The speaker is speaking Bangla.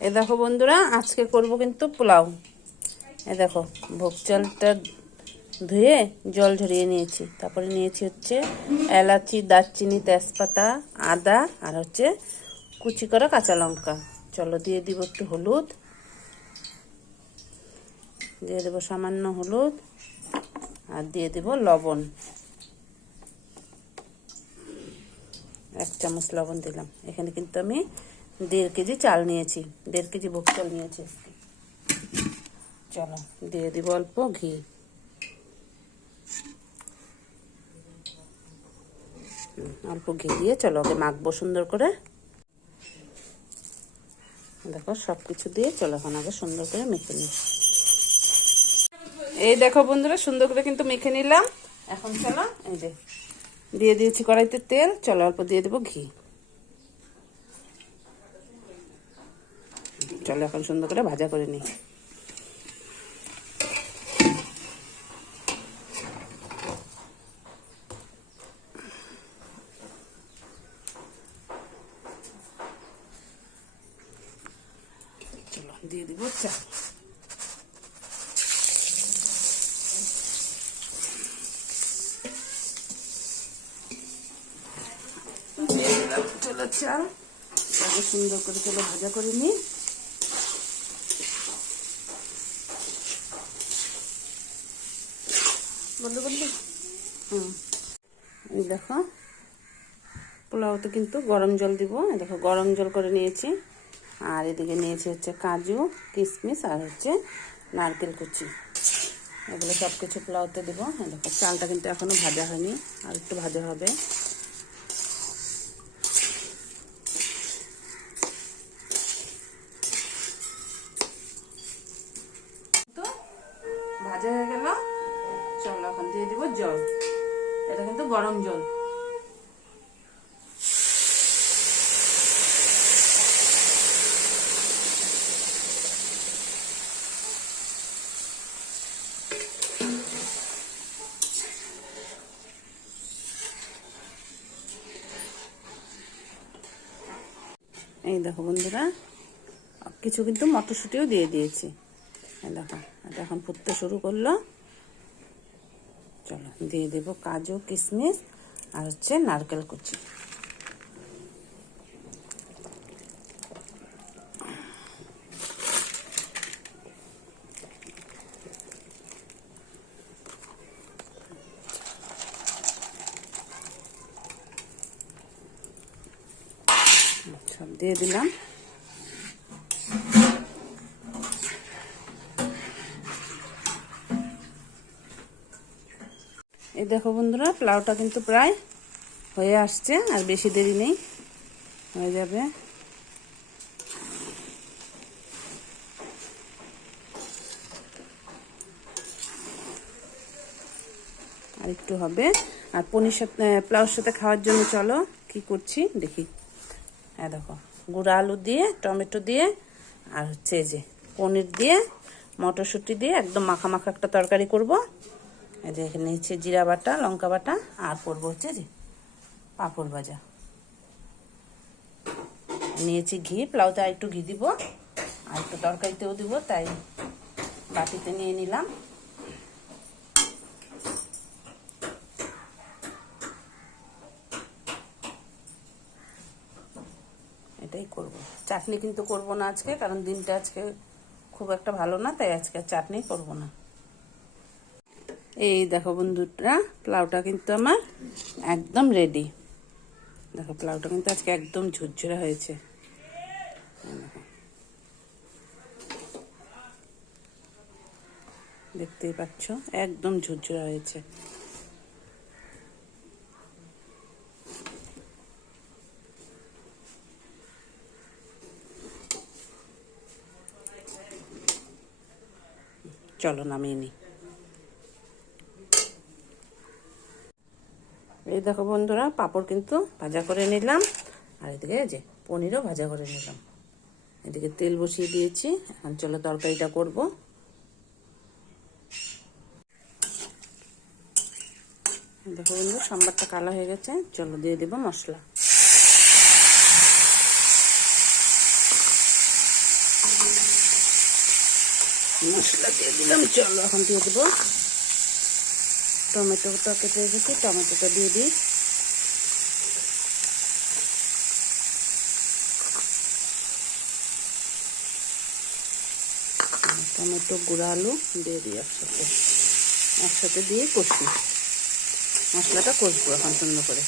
এ দেখো বন্ধুরা, আজকে করব কিন্তু পোলাও। এ দেখো, ভোগ চালটা ধুয়ে জল ঝরিয়ে নিয়েছি। তারপরে নিয়েছি হচ্ছে এলাচি, দারচিনি, তেজপাতা, আদা আর হচ্ছে কুচি করা কাঁচা লঙ্কা। চলো দিয়ে দিব একটু হলুদ, দিয়ে দেবো সামান্য হলুদ, আর দিয়ে দেব লবণ। 1 চামচ লবণ দিলাম। এখানে কিন্তু আমি 1.5 কেজি চাল নিয়েছি, 1.5 কেজি ভোগ চাল নিয়েছি। চলো দিয়ে দিব অল্প ঘি। অল্প ঘি দিয়ে চলো আগে মাখবো সুন্দর করে। দেখো সব কিছু দিয়ে চলো এখন আগে সুন্দর করে মেখে নিই। এই দেখো বন্ধুরা, সুন্দর করে কিন্তু মেখে নিলাম। এখন চলো এই যে দিয়ে দিয়েছি কড়াইতে তেল। চলো অল্প দিয়ে দেবো ঘি। চলো এখন সুন্দর করে ভাজা করে নিই। চলো দিয়ে দিব চাল। চলো চাল আগে সুন্দর করে চলো ভাজা করে নিই। বলতে বলতে এই দেখো, পোলাওতে কিন্তু গরম জল দিব। দেখো গরম জল করে নিয়েছি। আর এদিকে নিয়েছি হচ্ছে কাজু, কিশমিশ আর হচ্ছে নারকেল কুচি। এগুলো সব কিছু পোলাওতে দেবো। দেখো চালটা কিন্তু এখনো ভাজা হয়নি, আর একটু ভাজা হবে। তো ভাজা হয়ে গেল। চলো এখন দিয়ে দিব জল। এটা কিন্তু গরম জল। এই দেখো বন্ধুরা, কিছু কিন্তু মটরশুঁটিও দিয়ে দিয়েছি। এই দেখো এটা এখন ফুটতে শুরু করলো। চলো দিয়ে দেবো কাজু, কিশমিশ আর হচ্ছে নারকেল কুচি। সব দিয়ে দিলাম। এই দেখো বন্ধুরা, পোলাওটা কিন্তু প্রায় হয়ে আসছে, আর বেশি দেরি নেই, হয়ে যাবে। আর একটু হবে। আর পনির সাথে, পোলাওর সাথে খাওয়ার জন্য চলো কি করছি দেখি। হ্যাঁ দেখো, গুঁড়া আলু দিয়ে, টমেটো দিয়ে আর হচ্ছে এই যে পনির দিয়ে, মটরশুঁটি দিয়ে একদম মাখা মাখা একটা তরকারি করব। এই যে এখানে নিচ্ছে জিরা বাটা, লঙ্কা বাটা, আর করবো হচ্ছে যে পাঁপড় ভাজা। নিয়েছি ঘি, পোলাওতে আর একটু ঘি দিব, আর একটু তরকারিতেও দিব, তাই বাটিতে নিয়ে নিলাম। এটাই করব। চাটনি কিন্তু করব না আজকে, কারণ দিনটা আজকে খুব একটা ভালো না, তাই আজকে চাটনি করব না। এই দেখো বন্ধুরা, পোলাওটা কিন্তু আমার একদম রেডি। দেখো পোলাওটা কিন্তু আজকে একদম ঝুরঝুরে হয়েছে। দেখতেই পাচ্ছ একদম ঝুরঝুরে হয়েছে। চলো নামিয়ে নিই। এই দেখো বন্ধুরা, পাঁপড় কিন্তু ভাজা করে নিলাম, আর এদিকে যে পনিরও ভাজা করে নিলাম। এদিকে তেল বসিয়ে দিয়েছি। এখন চলো তরকারিটা করব। দেখো বন্ধু, সাম্বারটা কালো হয়ে গেছে। চলো দিয়ে দেবো মশলা। মশলা দিয়ে দিলাম, চলো এখন দিয়ে দেবো টমেটোটা কেটে রেখেছি, টমেটোটা দিয়ে দিই। টমেটো গুঁড়া আলু দিয়ে দিই একসাথে দিয়ে কষি, মশলাটা কষবো এখন সুন্দর করে।